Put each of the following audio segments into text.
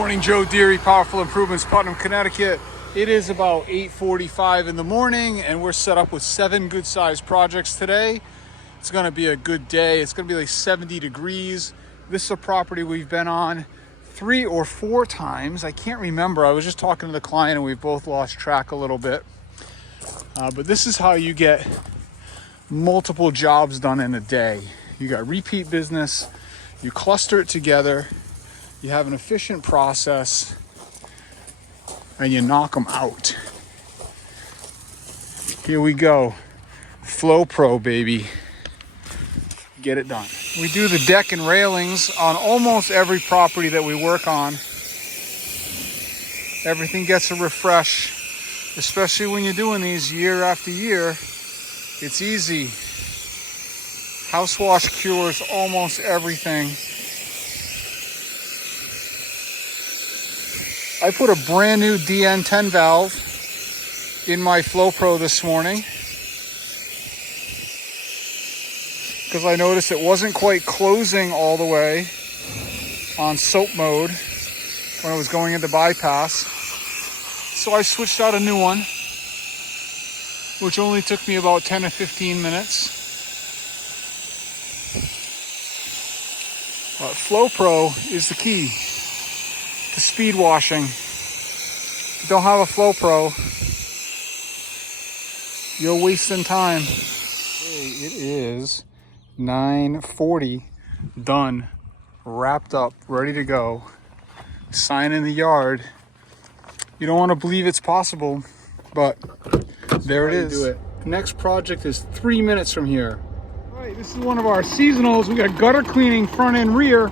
Morning, Joe Deary, Powerful Improvements, Putnam, Connecticut. It is about 8:45 in the morning and we're set up with 7 good-sized projects today. It's going to be a good day. It's going to be like 70 degrees. This is a property we've been on 3 or 4 times. I can't remember. I was just talking to the client and we've both lost track a little bit. But this is how you get multiple jobs done in a day. You got repeat business. You cluster it together. You have an efficient process and you knock them out. Here we go. Flow Pro, baby. Get it done. We do the deck and railings on almost every property that we work on. Everything gets a refresh, especially when you're doing these year after year. It's easy. House wash cures almost everything. I put a brand new DN10 valve in my Flow Pro this morning because I noticed it wasn't quite closing all the way on soap mode when it was going into bypass. So I switched out a new one, which only took me about 10 to 15 minutes. But Flow Pro is the key to speed washing. If you don't have a Flow Pro, you're wasting time. Hey, it is 9:40, done, wrapped up, ready to go. Sign in the yard. You don't want to believe it's possible, but there it is. The next project is 3 minutes from here. All right, this is one of our seasonals. We got gutter cleaning front and rear.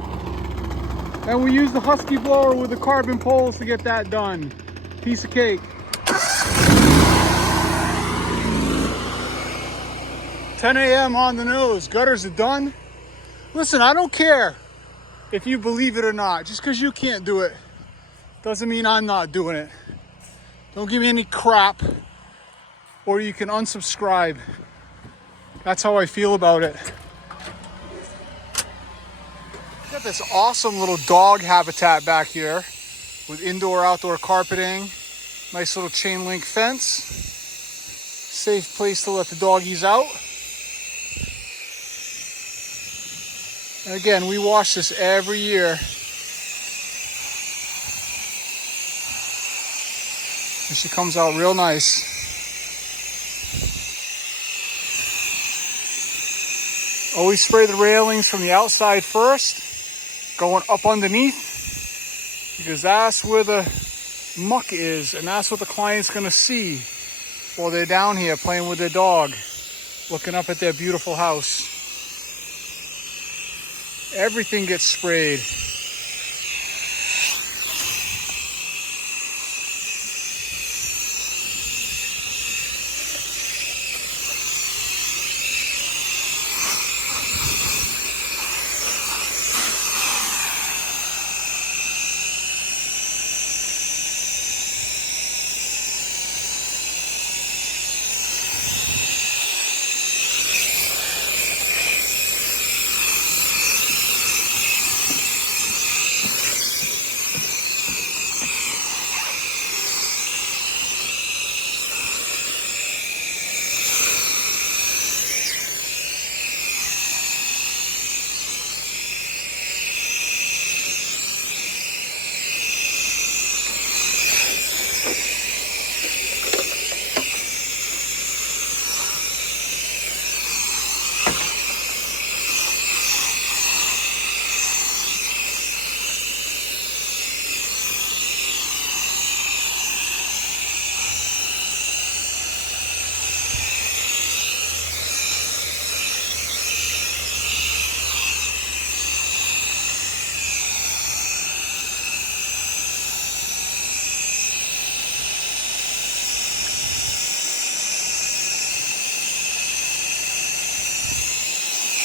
And we use the Husky blower with the carbon poles to get that done. Piece of cake. 10 a.m. on the nose. Gutters are done. Listen, I don't care if you believe it or not. Just because you can't do it doesn't mean I'm not doing it. Don't give me any crap or you can unsubscribe. That's how I feel about it. Got this awesome little dog habitat back here with indoor-outdoor carpeting, nice little chain link fence, safe place to let the doggies out. And again, we wash this every year. And she comes out real nice. Always spray the railings from the outside first, going up underneath, because that's where the muck is and that's what the client's gonna see while they're down here playing with their dog, looking up at their beautiful house. Everything gets sprayed.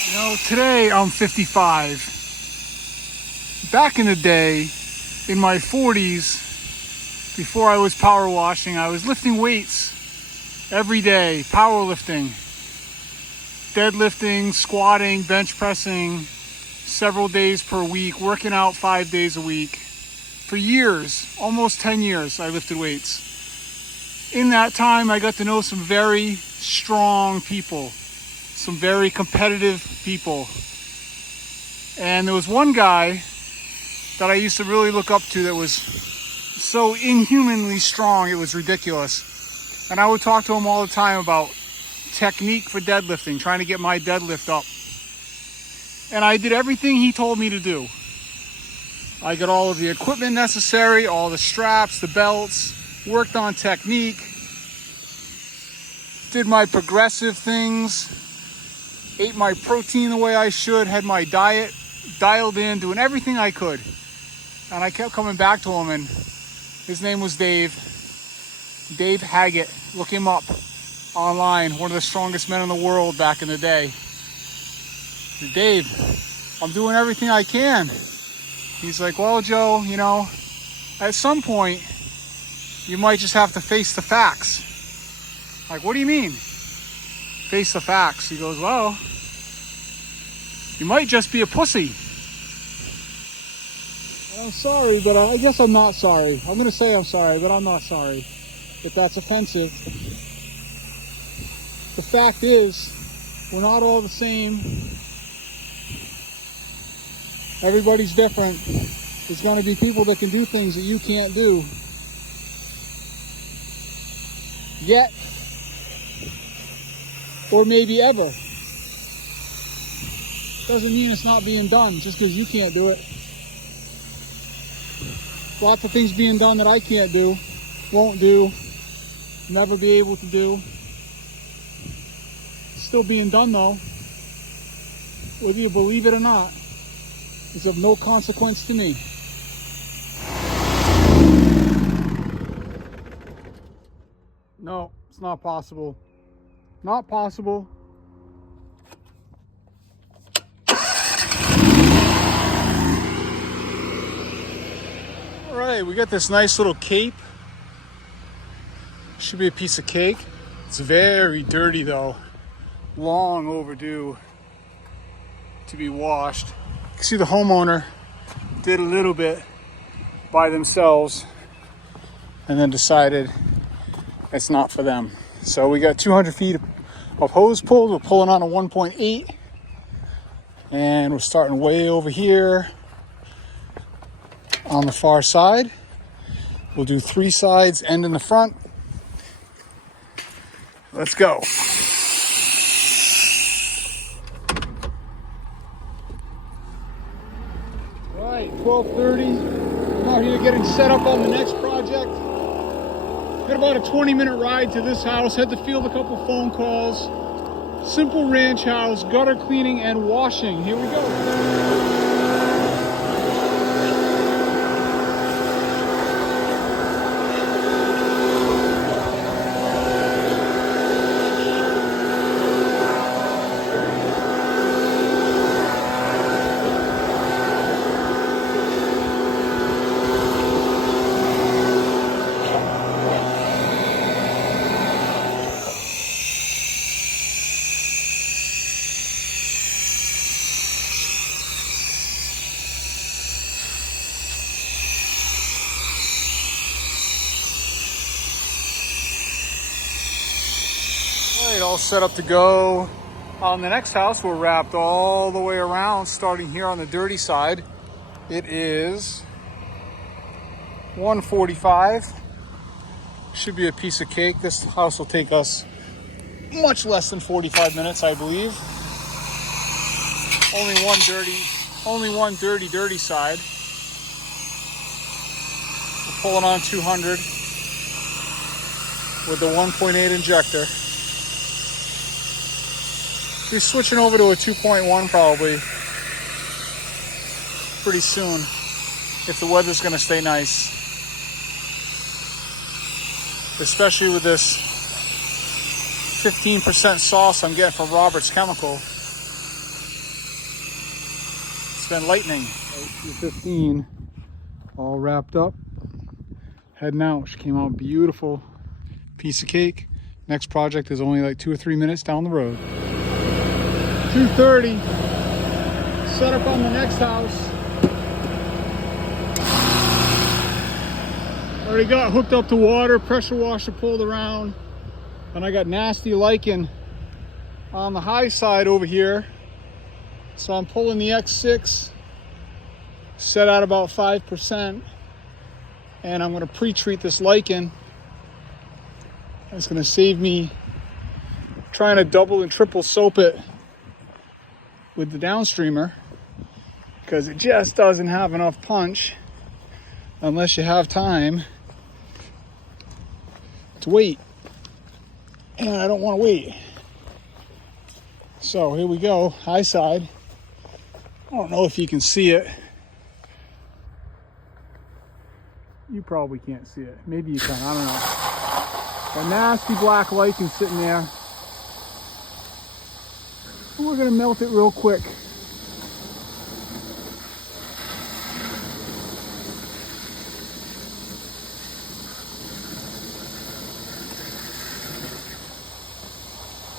You know, today I'm 55. Back in the day, in my 40s, before I was power washing, I was lifting weights every day, powerlifting, deadlifting, squatting, bench pressing, several days per week, working out 5 days a week For years, almost 10 years, I lifted weights. In that time, I got to know some very strong people, some very competitive people. And there was one guy that I used to really look up to that was so inhumanly strong, it was ridiculous. And I would talk to him all the time about technique for deadlifting, trying to get my deadlift up. And I did everything he told me to do. I got all of the equipment necessary, all the straps, the belts, worked on technique, did my progressive things, ate my protein the way I should, had my diet dialed in, doing everything I could. And I kept coming back to him, and his name was Dave Haggett. Look him up online, one of the strongest men in the world back in the day. I said, Dave, I'm doing everything I can. He's like, well, Joe, you know, at some point, you might just have to face the facts. Like, what do you mean? Face the facts. He goes, well, you might just be a pussy. And I'm sorry, but I guess I'm not sorry. I'm going to say I'm sorry, but I'm not sorry if that's offensive. The fact is, we're not all the same. Everybody's different. There's going to be people that can do things that you can't do. Yet, or maybe ever. Doesn't mean it's not being done just because you can't do it. Lots of things being done that I can't do, won't do, never be able to do. Still being done though, whether you believe it or not. Is of no consequence to me. No, it's not possible. Not possible. All right, we got this nice little cape. Should be a piece of cake. It's very dirty though. Long overdue to be washed. You can see the homeowner did a little bit by themselves and then decided it's not for them. So we got 200 feet of hose pulled. We're pulling on a 1.8 and we're starting way over here on the far side. We'll do 3 sides, end in the front. Let's go. All right, 12:30. I'm out here getting set up on the next project. Got about a 20-minute ride to this house. Had to field a couple phone calls. Simple ranch house, gutter cleaning and washing. Here we go. All set up to go. On the next house, we're wrapped all the way around, starting here on the dirty side. It is 1:45. Should be a piece of cake. This house will take us much less than 45 minutes, I believe. Only one dirty side. We're pulling on 200 with the 1.8 injector. We're switching over to a 2.1 probably pretty soon if the weather's going to stay nice. Especially with this 15% sauce I'm getting from Robert's Chemical. It's been lightning. 2:15, all wrapped up. Heading out. She came out beautiful. Piece of cake. Next project is only like 2 or 3 minutes down the road. 2:30, set up on the next house. Already got hooked up to water, pressure washer pulled around, and I got nasty lichen on the high side over here. So I'm pulling the X6, set at about 5%, and I'm going to pre-treat this lichen. It's going to save me trying to double and triple soap it with the downstreamer, because it just doesn't have enough punch unless you have time to wait, and I don't want to wait. So here we go, high side. I don't know if you can see it. You probably can't see it. Maybe you can, I don't know. A nasty black lichen sitting there. We're gonna melt it real quick.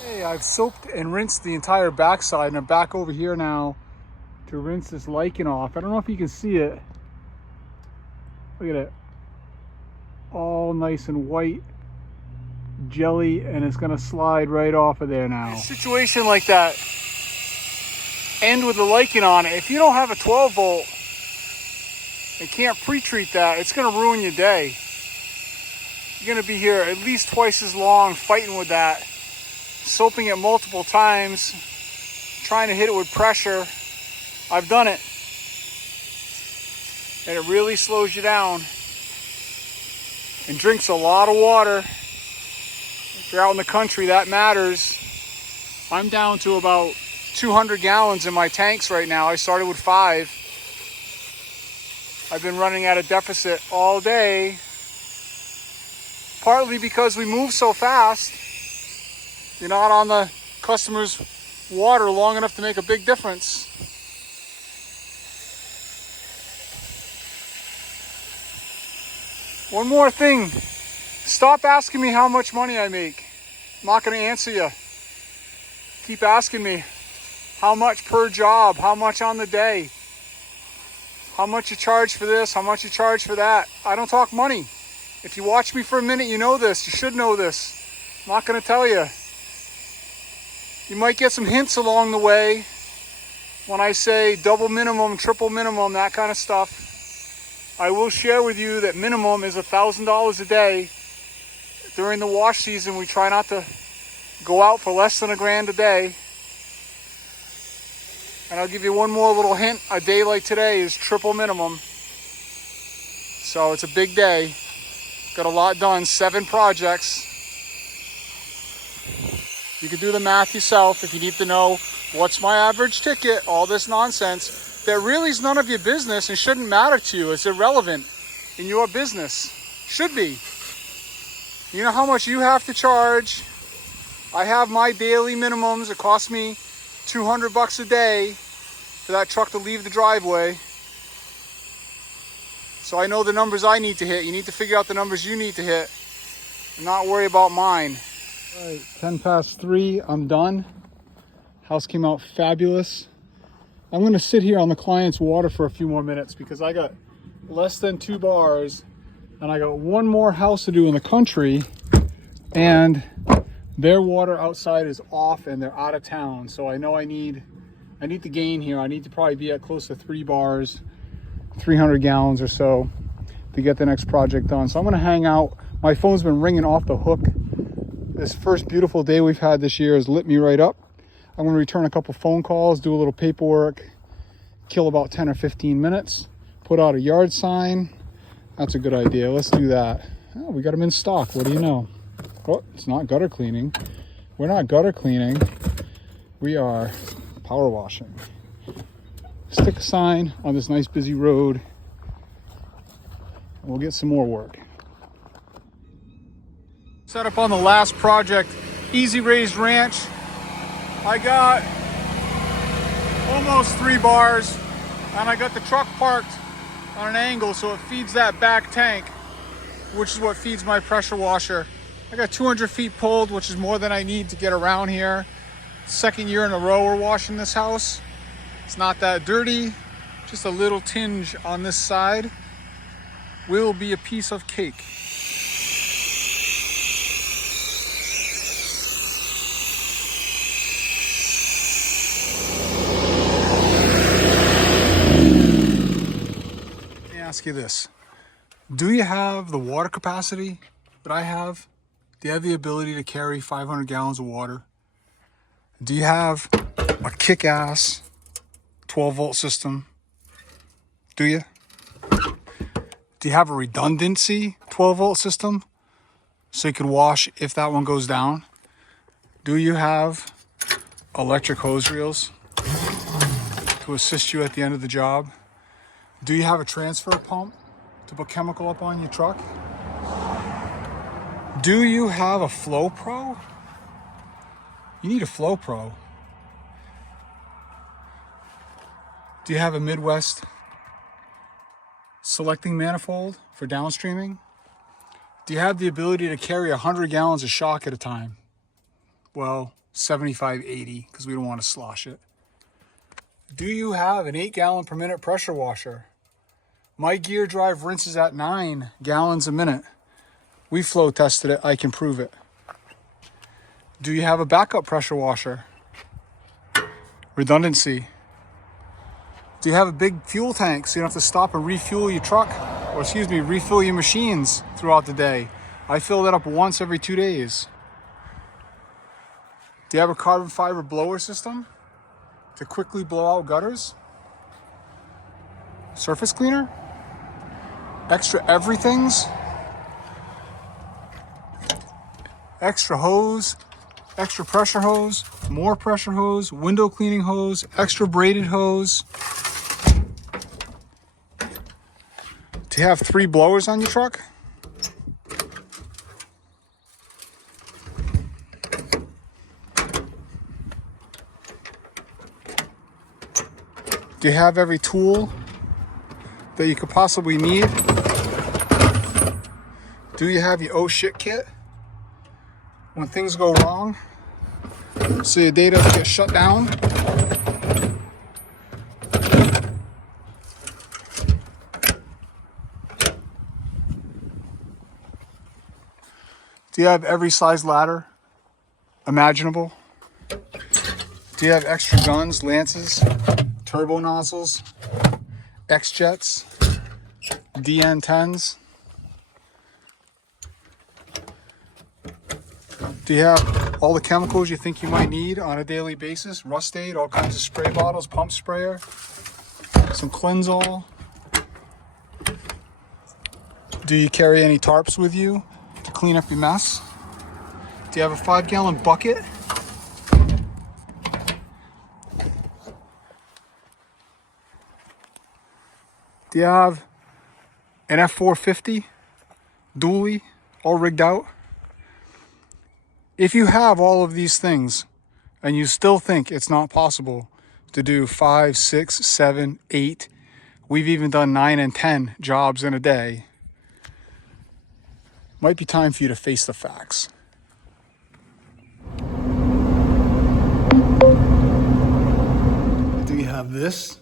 Hey, I've soaped and rinsed the entire backside, and I'm back over here now to rinse this lichen off. I don't know if you can see it. Look at it. All nice and white jelly, and it's gonna slide right off of there now. In a situation like that, end with the lichen on it. If you don't have a 12 volt and can't pre-treat that, it's gonna ruin your day. You're gonna be here at least twice as long fighting with that, soaping it multiple times, trying to hit it with pressure. I've done it, and it really slows you down and drinks a lot of water. If you're out in the country, that matters. I'm down to about 200 gallons in my tanks right now. I started with 5. I've been running at a deficit all day, partly because we move so fast. You're not on the customer's water long enough to make a big difference. One more thing, stop asking me how much money I make. I'm not going to answer you. Keep asking me how much per job, how much on the day, how much you charge for this, how much you charge for that. I don't talk money. If you watch me for a minute, you know this. You should know this. I'm not going to tell you. You might get some hints along the way when I say double minimum, triple minimum, that kind of stuff. I will share with you that minimum is $1,000 a day. During the wash season, we try not to go out for less than $1,000 a day. And I'll give you one more little hint. A day like today is triple minimum. So it's a big day. Got a lot done, 7 projects. You can do the math yourself if you need to know what's my average ticket, all this nonsense. That really is none of your business and shouldn't matter to you. It's irrelevant in your business. Should be. You know how much you have to charge. I have my daily minimums. It costs me $200 a day for that truck to leave the driveway. So I know the numbers I need to hit. You need to figure out the numbers you need to hit and not worry about mine. All right, 10 past 3, I'm done. House came out fabulous. I'm gonna sit here on the client's water for a few more minutes because I got less than 2 bars and I got one more house to do in the country, and their water outside is off and they're out of town. So I know I need to gain here. I need to probably be at close to 3 bars, 300 gallons or so to get the next project done. So I'm gonna hang out. My phone's been ringing off the hook. This first beautiful day we've had this year has lit me right up. I'm going to return a couple phone calls, do a little paperwork, kill about 10 or 15 minutes, put out a yard sign. That's a good idea. Let's do that. Oh, we got them in stock. What do you know? Oh, it's not gutter cleaning. We're not gutter cleaning. We are power washing. Stick a sign on this nice busy road, and we'll get some more work. Set up on the last project, Easy Raised Ranch. I got almost 3 bars, and I got the truck parked on an angle so it feeds that back tank, which is what feeds my pressure washer. I got 200 feet pulled, which is more than I need to get around here. Second year in a row we're washing this house. It's not that dirty, just a little tinge on this side. will be a piece of cake. Let me ask you this. Do you have the water capacity that I have? Do you have the ability to carry 500 gallons of water? Do you have a kick-ass 12-volt system? Do you? Do you have a redundancy 12-volt system so you can wash if that one goes down? Do you have electric hose reels to assist you at the end of the job? Do you have a transfer pump to put chemical up on your truck? Do you have a Flow Pro? You need a Flow Pro. Do you have a Midwest selecting manifold for downstreaming? Do you have the ability to carry 100 gallons of shock at a time? Well, 75, 80, because we don't want to slosh it. Do you have an 8 gallon per minute pressure washer? My gear drive rinses at 9 gallons a minute. We flow tested it, I can prove it. Do you have a backup pressure washer? Redundancy. Do you have a big fuel tank so you don't have to stop and refuel your truck? Or refill your machines throughout the day? I fill that up once every 2 days. Do you have a carbon fiber blower system to quickly blow out gutters? Surface cleaner? Extra everythings? Extra hose, extra pressure hose, more pressure hose, window cleaning hose, extra braided hose. Do you have 3 blowers on your truck? Do you have every tool that you could possibly need? Do you have your oh shit kit when things go wrong so your data doesn't get shut down? Do you have every size ladder imaginable? Do you have extra guns, lances, turbo nozzles, X-jets, DN10s? Do you have all the chemicals you think you might need on a daily basis? Rust aid, all kinds of spray bottles, pump sprayer, some Cleansol. Do you carry any tarps with you to clean up your mess? Do you have a 5 gallon bucket? Do you have an F450 dually all rigged out? If you have all of these things and you still think it's not possible to do 5, 6, 7, 8, we've even done 9 and 10 jobs in a day, might be time for you to face the facts. Do you have this?